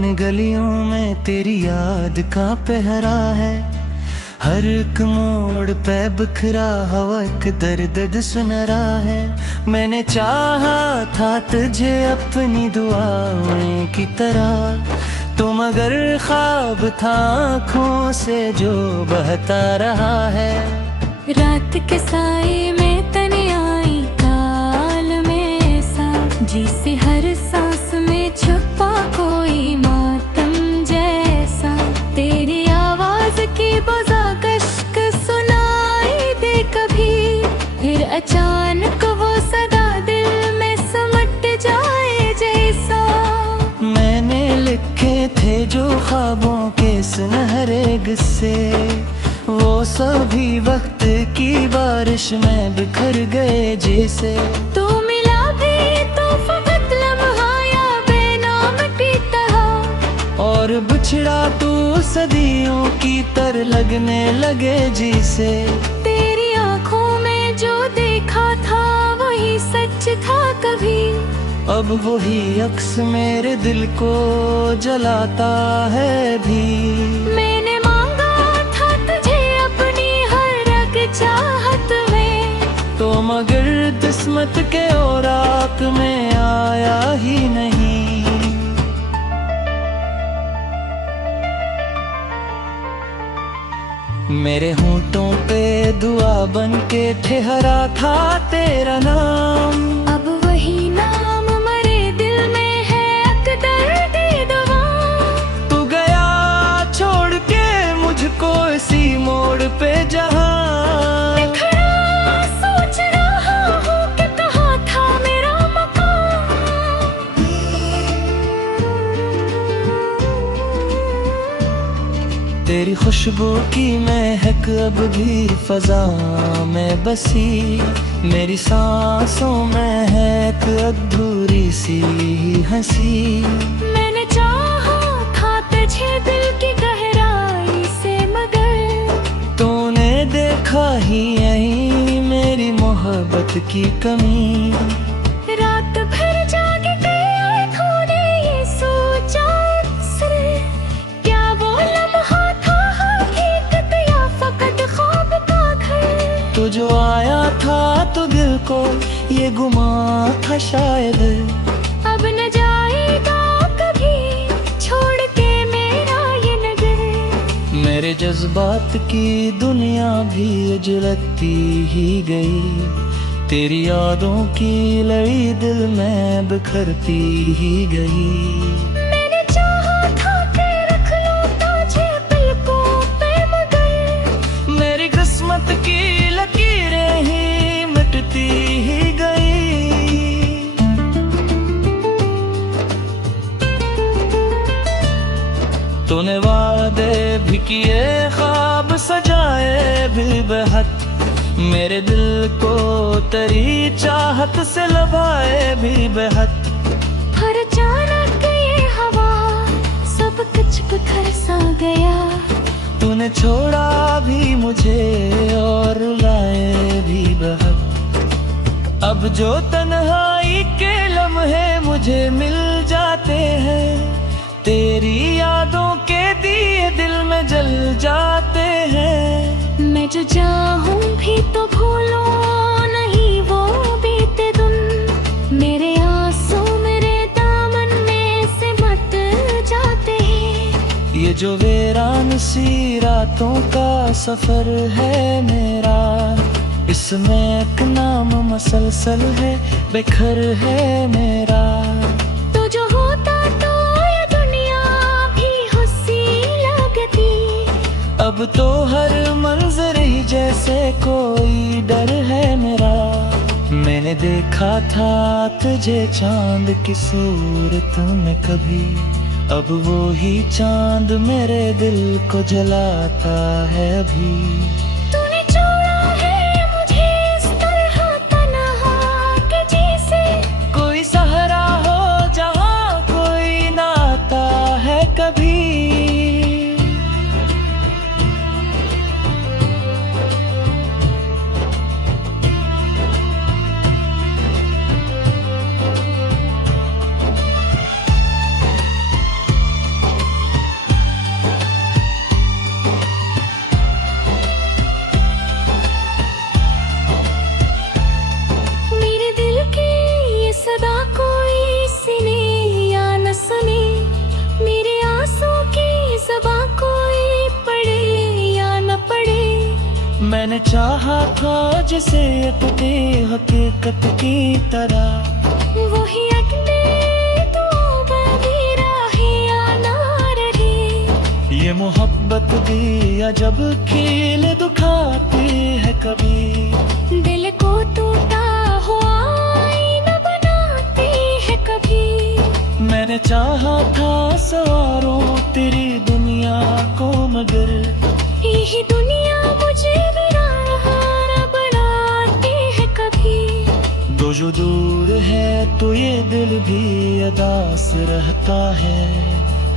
पुरानी गलियों में तेरी याद का पहरा है। हर एक मोड़ पे बिखरा हवा एक दर्द सुनरा है। मैंने चाहा था तुझे अपनी दुआओं की तरह, तो मगर ख्वाब था आँखों से जो बहता रहा है। रात के साए में तन्हाई काल में ऐसा, जिसे हर सांस में छुपा कोई मातम जैसा। तेरी आवाज की कश्क सुनाई दे कभी, फिर अचानक वो सदा दिल में समट जाए जैसा। मैंने लिखे थे जो ख्वाबों के सुनहरे किस्से, वो सभी वक्त की बारिश में बिखर गए जैसे। तू मिला भी तो फकत लम्हा या बेनाम की तरह, और बिछड़ा तू सदियों की तरह लगने लगे जिसे। तेरी आंखों में जो देखा था वही सच था कभी, अब वही अक्स मेरे दिल को जलाता है भी। मैंने मांगा था तुझे अपनी हर एक चाहत में, तो मगर किस्मत के औरात में आया ही नहीं। मेरे होंठों पे दुआ बन के ठहरा था तेरा नाम, अब वही नाम मरे दिल में है अकदर दुआ। तू गया छोड़ के मुझको इसी मोड़ पे जहाँ। सोच रहा हूँ कि कहाँ था मेरा मकाम। तेरी खुशबू की महक अब भी फजा में बसी, मेरी सांसों में है एक अधूरी सी हंसी। मैंने चाहा था तुझे दिल की गहराई से, मगर तूने देखा ही यही मेरी मोहब्बत की कमी। रात भर जाग के तूने ये सोचा अक्सर, क्या वो लम्हा था हकीकत या फकत ख्वाब का घर। तू जो आया था तो दिल को ये गुमा था शायद, अब न जाएगा कभी छोड़ के मेरा ये नगर। मेरे जज्बात की दुनिया भी उजलती ही गई, तेरी यादों की लड़ी दिल में बिखरती ही गई। मैंने चाहा था कि रख लूं तुझे पलकों पे, मगर मेरी किस्मत की लकीरें ही मिटती ही गई। तूने वादे भी किए ख्वाब सजाए भी बेहद, मेरे दिल को तेरी चाहत से लभाए भी बेहद। हर अचानक ये हवा सब कुछ बिखर सा गया। तूने छोड़ा भी मुझे और रुलाए भी बेहद। अब जो तन्हाई के लम्हे मुझे मिल जाते हैं, तेरी यादों के दिए दिल में जल जाते हैं। मैं जो चाहूं भी तो भूलूं नहीं वो बीते दिन, मेरे आंसू मेरे दामन में से मत जाते हैं। ये जो वीरान सी रातों का सफर है मेरा, इसमें एक नाम मसलसल है बेखर है मेरा। तो जो होता तो ये दुनिया भी हंसी लगती, अब तो हर मंजर ही जैसे कोई डर है मेरा। मैंने देखा था तुझे चांद की सूरत में कभी, अब वो ही चांद मेरे दिल को जलाता है अभी। तूने छोड़ा है मुझे इस तरह तन्हा के जैसे, कोई सहारा हो जहाँ कोई ना आता है कभी। मैंने चाहा था जिसे अपनी हकीकत की तरह, वही अगले तो बदी राहियां ना रही। ये मोहब्बत भी अजब खेल दुखाती है कभी, दिल को टूटा हुआ आईना बनाती है कभी। मैंने चाहा था सवारों तेरी दुनिया को, मगर यही दुनिया मुझे वीराना बनाती है कभी। दो जो दूर है तो ये दिल भी अदास रहता है,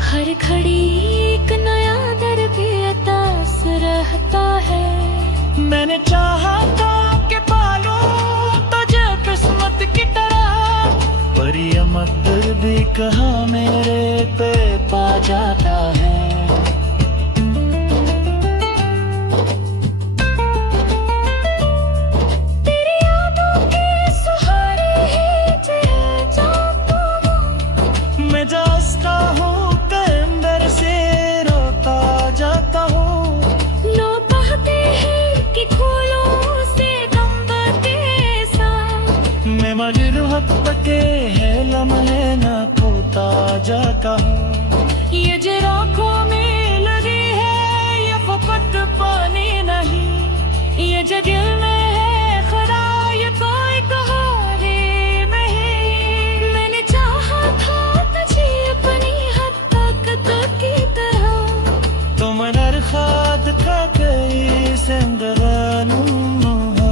हर घड़ी एक नया दर्द अतास रहता है। मैंने चाहा था कि पालूं तुझे किस्मत की तरह, पर ये मकदर भी कहाँ मेरे पे पा जाता है। तेरी यादों के सहारे ही जिया जाता हूँ, मैं जाता हूँ के अंदर से रोता जाता हूँ। लोग कहते हैं कि खोलों से गम बहते सा, मैं मजरूह के है लम्हे न खोता जाता हूँ। ये जो आँखों में लगी है ये फकत पानी नहीं, ये जो दिल में है खुदा ये कोई कहानी नहीं। मैंने चाहा था तुझे अपनी हद तक की तरह, तुम नरखाद का कई जिंदगानू हो।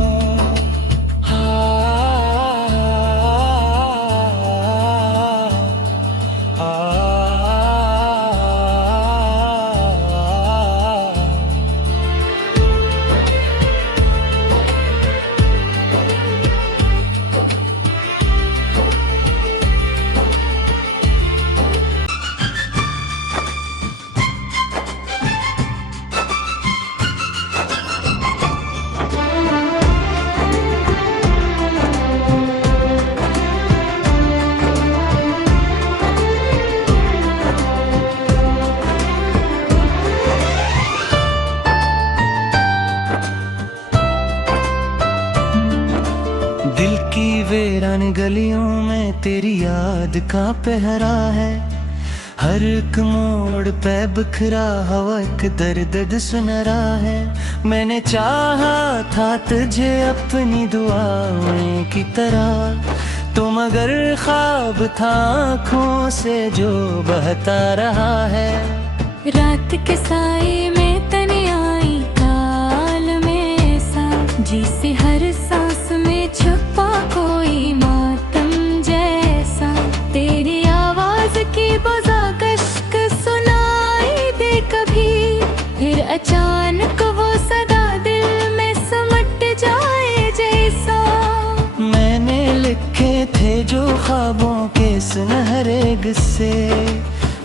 दिल की वीरान गलियों में तेरी याद का पहरा है, हर एक मोड़ पे बिखरा हवा एक दर्द सुनरा है। मैंने चाहा था तुझे अपनी दुआओं की तरह, तो मगर ख्वाब था आँखों से जो बहता रहा है। रात के साए में तने आई काल में सा, जिसे हर सांस में छुपा कोई मातम जैसा। तेरी आवाज की बज़ाकश सुनाई दे कभी, फिर अचानक वो सदा दिल में समट जाए जैसा। मैंने लिखे थे जो ख्वाबों के सुनहरे किस्से,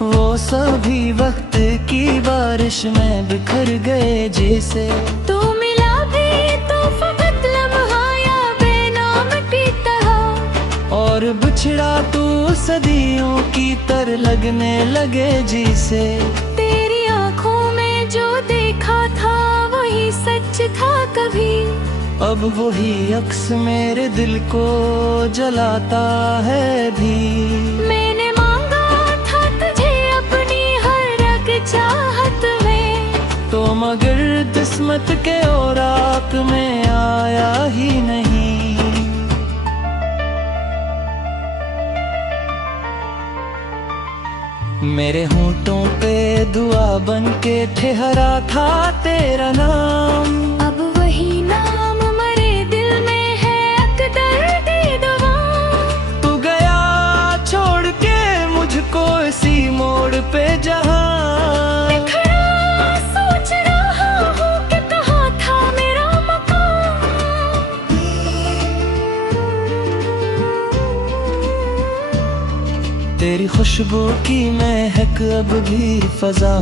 वो सभी वक्त की बारिश में बिखर गए जैसे। तू मिला भी तो फकत लम्हा या बेनाम पीता, और बिछड़ा तू सदियों की तरह लगने लगे जिसे। तेरी आँखों में जो देखा था वही सच था कभी, अब वही अक्स मेरे दिल को जलाता है भी। मैंने मांगा था तुझे अपनी हर एक चाहत में, तो मगर किस्मत के औराक में आया ही नहीं। मेरे होंठों पे दुआ बन के ठहरा था तेरा नाम, अब वही नाम मरे दिल में है अकदर दी दवा। तू गया छोड़ के मुझको इसी मोड़ पे जहाँ। खड़ा सोच रहा हूँ कि कहाँ था मेरा मकान। तेरी खुशबू की महक अब भी फजा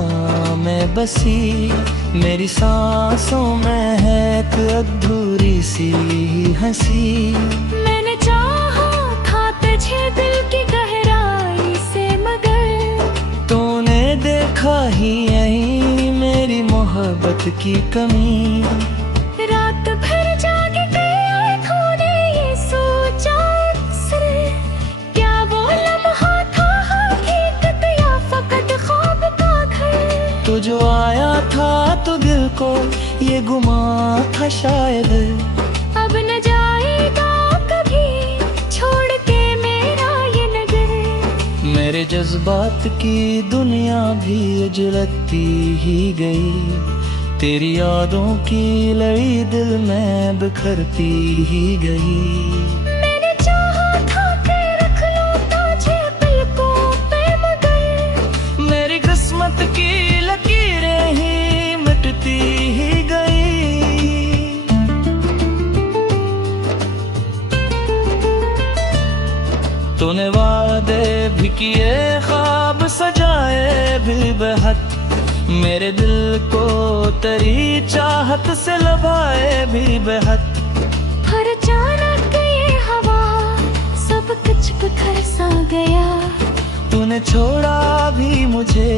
में बसी, मेरी सांसों में है एक अधूरी सी हंसी। मैंने चाहा था तुझे दिल की गहराई से, मगर तूने देखा ही यही मेरी मोहब्बत की कमी। रात ये गुमा था शायद। अब न जाएगा कभी छोड़ के मेरा ये नगर। मेरे जज्बात की दुनिया भी उजलती ही गई, तेरी यादों की लड़ी दिल में बिखरती ही गई। मैंने चाहा था कि रख लूं तुझे पलकों पे मगर मेरी किस्मत की लकीरें ही मिटती ही गई। तूने वादे भी किए, ख्वाब सजाए भी बेहद, मेरे दिल को तेरी चाहत से लभाए भी बेहद। पर अचानक ये हवा सब कुछ बिखर सा गया। तूने छोड़ा भी मुझे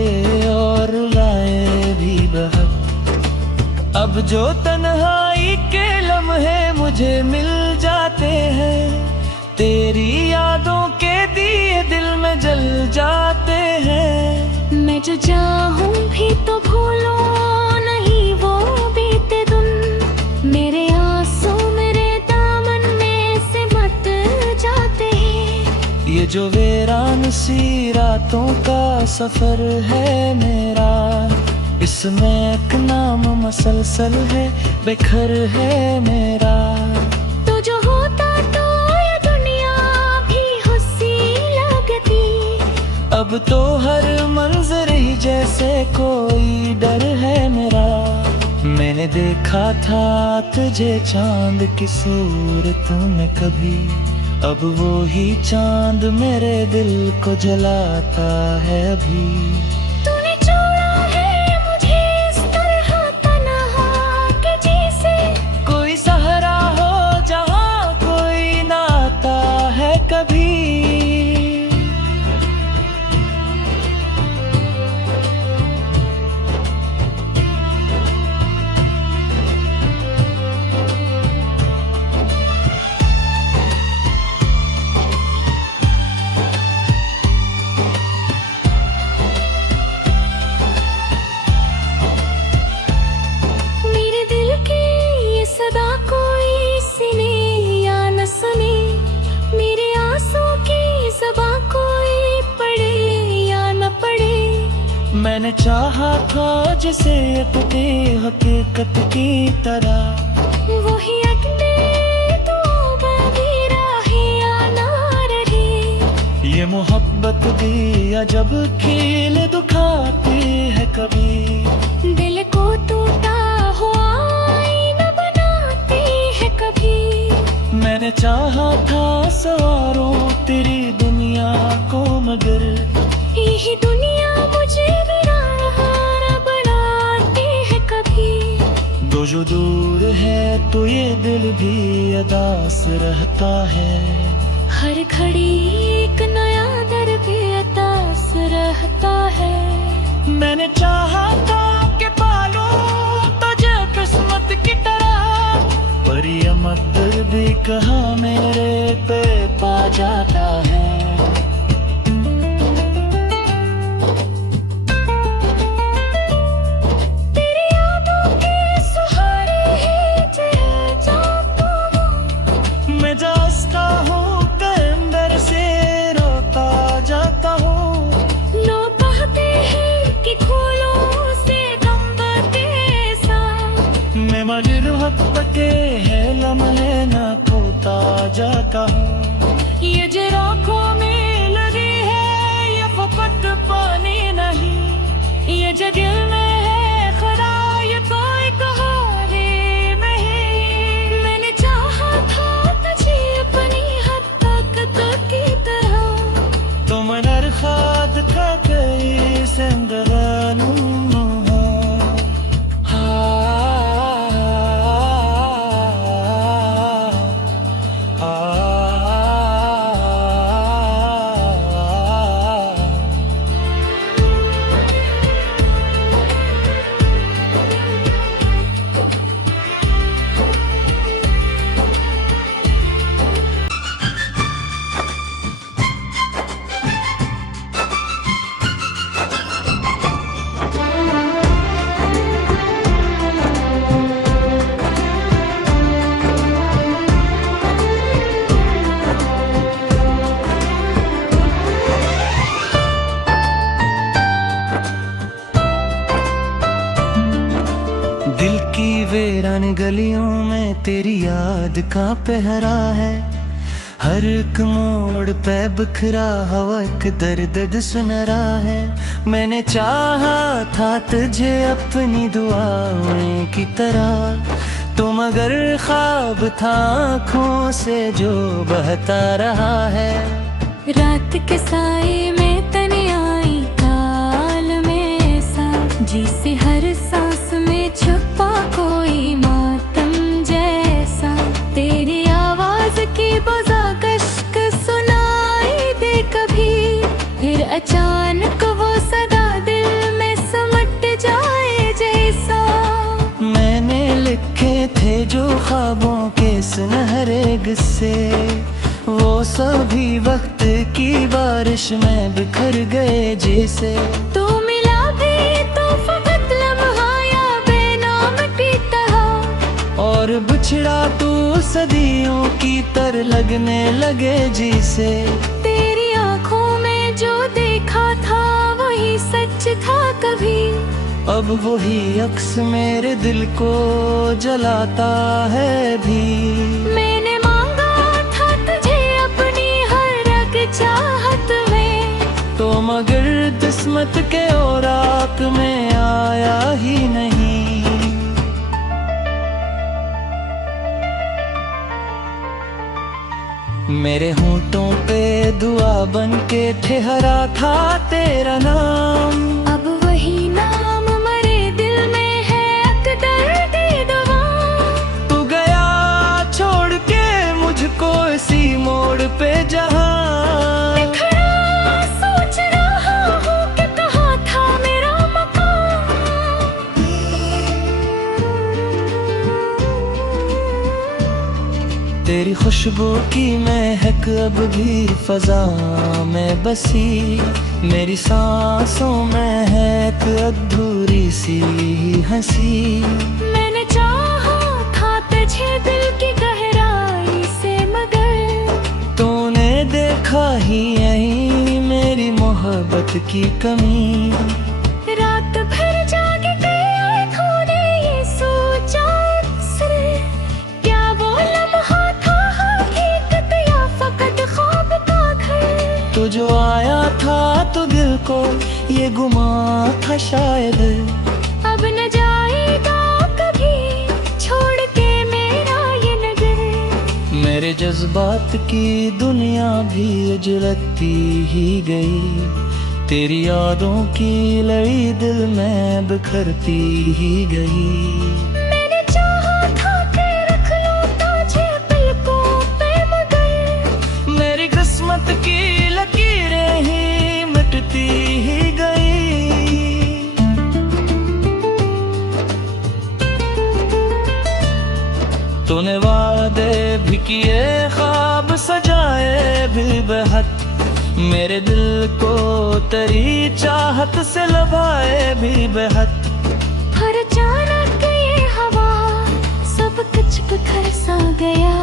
और रुलाए भी बेहद। अब जो तन्हाई के लम्हे मुझे मिल जाते हैं, तेरी यादों के दिए दिल में जल जाते हैं। मैं जो चाहूं भी तो भूलूं नहीं वो बीते दिन। मेरे आंसू मेरे दामन में से मत जाते हैं। ये जो वीरान सी रातों का सफर है मेरा, इसमें एक नाम मसलसल है, बेखर है मेरा। तो जो होता तो ये दुनिया भी हंसी लगती। अब तो हर मंजर ही जैसे कोई डर है मेरा। मैंने देखा था तुझे चांद की सूरत में कभी, अब वो ही चांद मेरे दिल को जलाता है अभी। तूने छोड़ा है मुझे इस तरह तन्हा के जैसे, कोई सहारा हो जहाँ कोई ना आता है कभी। मेरे दिल की ये सदा कोई सुने या न सुने, मेरे आंसू की ज़बां कोई पढ़े या न पढ़े। मैंने चाहा था जिसे अपनी हकीकत की तरह, वही अटके तो बदी राहे या ना रहे। ये मोहब्बत भी अजब खील दुखाती है कभी। दिल को टूटा हुआ आईना बनाती है कभी। मैंने चाहा था सवारों तेरी दुनिया को, मगर यही दुनिया मुझे वीराना बनाती है कभी। दो जो दूर है तो ये दिल भी अदास रहता है। हर घड़ी एक नया दर्द अतास रहता है। मैंने चाहा था कि पालूं तुझे किस्मत की तरह, पर ये मकदर भी कहाँ मेरे पे पा जाता है। तेरी यादों के सहारे ही चल जाता हूँ। मैं जाता हूँ के अंदर से रोता जाता हूँ। लोग कहते हैं कि खोलों से गम बरते सा। मैं मगर वक्त के है लम्हे न खोता जाता हूँ। ये जो आँखों में लगी है ये फकत पानी नहीं, ये जो दिल में है खुदा ये कोई कहानी नहीं। मैंने चाहा था तुझे अपनी हद तक की तरह, तुम नरखाद का कई जिंदगानू दिल की वीरान गलियों में तेरी याद का पहरा है। हर एक मोड़ पे बिखरा हवा एक दर्द सुनरा है। मैंने चाहा था तुझे अपनी दुआओं की तरह, तो मगर ख्वाब था आँखों से जो बहता रहा है। रात के साए में तन्हाई काल में ऐसा, जिसे हर सांस में छुपा कोई मातम जैसा। तेरी आवाज की बुझा कश्क सुनाई दे कभी, फिर अचानक वो सदा दिल में समट जाए जैसा। मैंने लिखे थे जो ख्वाबों के सुनहरे किस्से, वो सभी वक्त की बारिश में बिखर गए जैसे। तू मिला भी तो फकत लम्हा या बेनाम की तरह, और बिछड़ा तू सदियों की तर लगने लगे जिसे। तेरी आंखों में जो देखा था वही सच था कभी, अब वही अक्स मेरे दिल को जलाता है भी। मैंने मांगा था तुझे अपनी हर एक चाहत में, तो मगर किस्मत के औराक में आया ही नहीं। मेरे होंठों पे दुआ बन के ठहरा था तेरा नाम, अब वही नाम मरे दिल में है अकदर दे दवा। तू गया छोड़ के मुझको इसी मोड़ पे जहाँ। खड़ा सोच रहा हूँ कि कहाँ था मेरा मकान। तेरी खुशबू की महक अब भी फजा में बसी, मेरी सांसों में है एक अधूरी सी हंसी। मैंने चाहा था तुझे दिल की गहराई से, मगर तूने देखा ही यही मेरी मोहब्बत की कमी। रात भर जाग के आँखों ने ये सोचा अक्सर, क्या वो लम्हा था हकीकत या फकत ख्वाब का घर। तो जो आया था तो दिल को ये गुमा था शायद, अब न जाएगा कभी छोड़ के मेरा ये नगर। मेरे जज्बात की दुनिया भी उजलती ही गई, तेरी यादों की लड़ी दिल में बिखरती ही गई। मैंने चाहा था कि रख लूं तुझे पलकों पे, मगर मेरी किस्मत की लकीरें ही मिटती ही गई। तूने वादे भी किए ख्वाब सजाए भी बेहद, मेरे दिल को तेरी चाहत से लभाए भी बेहद। हर अचानक ये हवा सब कुछ बिखर सा गया।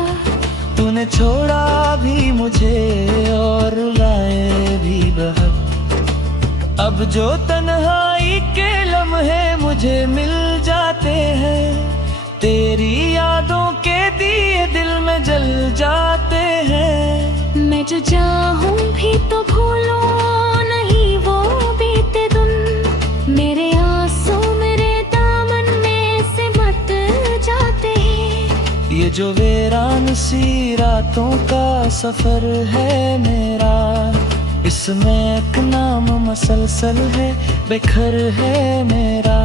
तूने छोड़ा भी मुझे और रुलाए भी बेहद। अब जो तन्हाई के लम्हे मुझे मिल जाते हैं, तेरी यादों के दिए दिल में जल जाते हैं। मैं जो चाहूं भी तो भूलूं नहीं वो बीते दिन, मेरे आंसू मेरे दामन में से मत जाते हैं। ये जो वीरान सी रातों का सफर है मेरा, इसमें एक नाम मसलसल है बेखर है मेरा।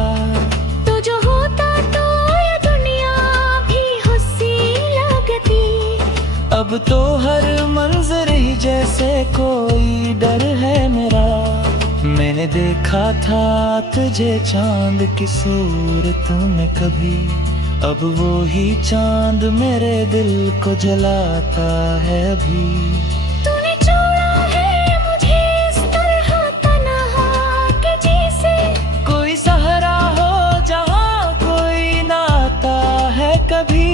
तो जो होता तो ये दुनिया भी हंसी लगती, अब तो हर मंजर ही जैसे कोई डर है मेरा। मैंने देखा था तुझे चांद की सूरत में कभी, अब वो ही चांद मेरे दिल को जलाता है अभी। तूने छोड़ा है मुझे इस तरह तन्हा के जैसे, कोई सहारा हो जहाँ कोई ना आता है कभी।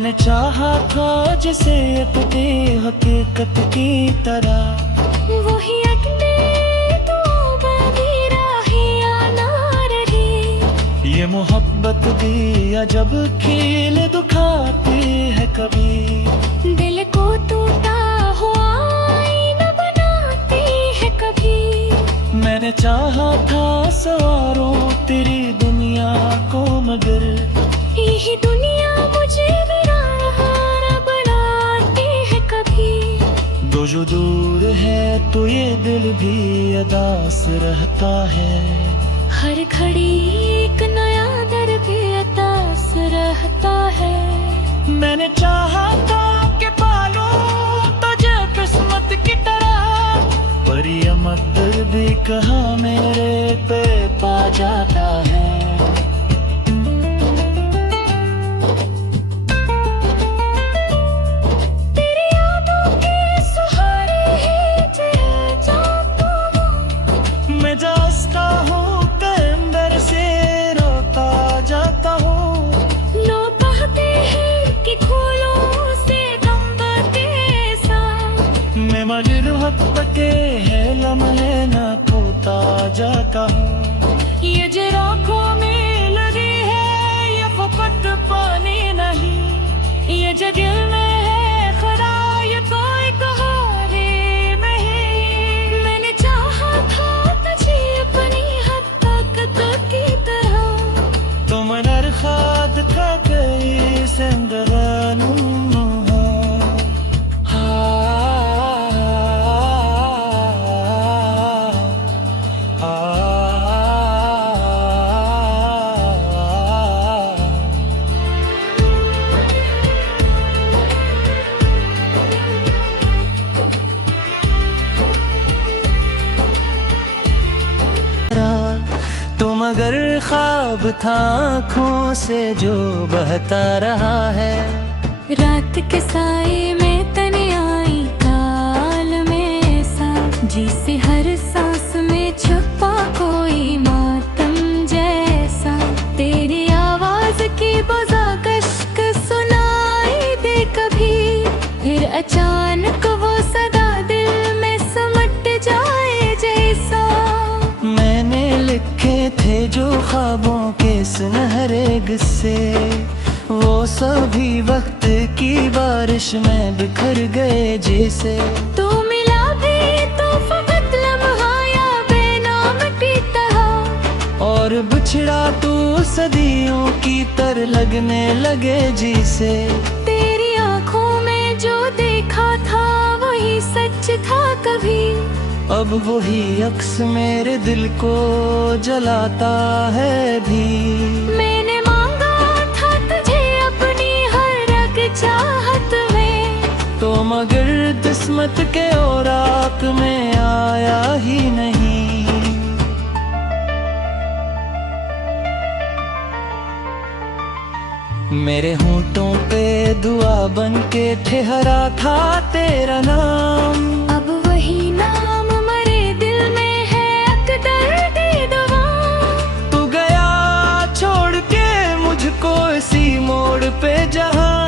मैंने चाहा था जिसे अपनी हकीकत की तरह, वही अगले तो बगीरा ही आना रही। ये मोहब्बत भी अजब खील दुखाती है कभी, दिल को टूटा हुआ आईना बनाती है कभी। मैंने चाहा था सवारों तेरी दुनिया को, मगर यही दुनिया मुझे वीराना बनाती है कभी। दो जो दूर है तो ये दिल भी अदास रहता है, हर घड़ी एक नया दर्द अतास रहता है। मैंने चाहा था कि पालूं तुझे किस्मत की तरह, पर ये मकदर भी कहाँ मेरे पे पा जाता है। तेरी यादों के सहारे ही जिया जाता हूँ, मैं जाता हूँ के अंदर से रोता जाता हूँ। लोग कहते हैं कि खोलों से गम बहते सा, मैं मगर वक्त के है लम्हे न खोता जाता हूँ। ये जो आँखों में लगी है ये फकत पानी नहीं, ये जो दिल में है खरा ये कोई कहानी नहीं। मैंने चाहा था तुझे अपनी हद तक की तरह, तुम नरखाद का कई जिंदगानू हो। तो मगर ख्वाब था आँखों से जो बहता रहा है, रात के साए में तन्हाई काल में ऐसा, जिसे हर सांस में छुपा कोई मातम जैसा। तेरी आवाज की बजा कश्क सुनाई दे कभी, फिर अचानक वो सदा दिल में समट जाए जैसा। मैंने लिखे थे जो ख्वाबों के सुनहरे किस्से, वो सभी वक्त की बारिश में बिखर गए जैसे। तू मिला भी तो फकत लम्हा या बेनाम की तरह, और बिछड़ा तू सदियों की तर लगने लगे जिसे। तेरी आँखों में जो देखा था वही सच था कभी, अब वही अक्स मेरे दिल को जलाता है भी। मैंने मांगा था तुझे अपनी हर रग चाहत में, तो मगर किस्मत के औराक में आया ही नहीं। मेरे होंठों पे दुआ बन के ठहरा था तेरा नाम, अब वही नाम मरे दिल में है अकदर दी दुआ। तू गया छोड़ के मुझको इसी मोड़ पे जहाँ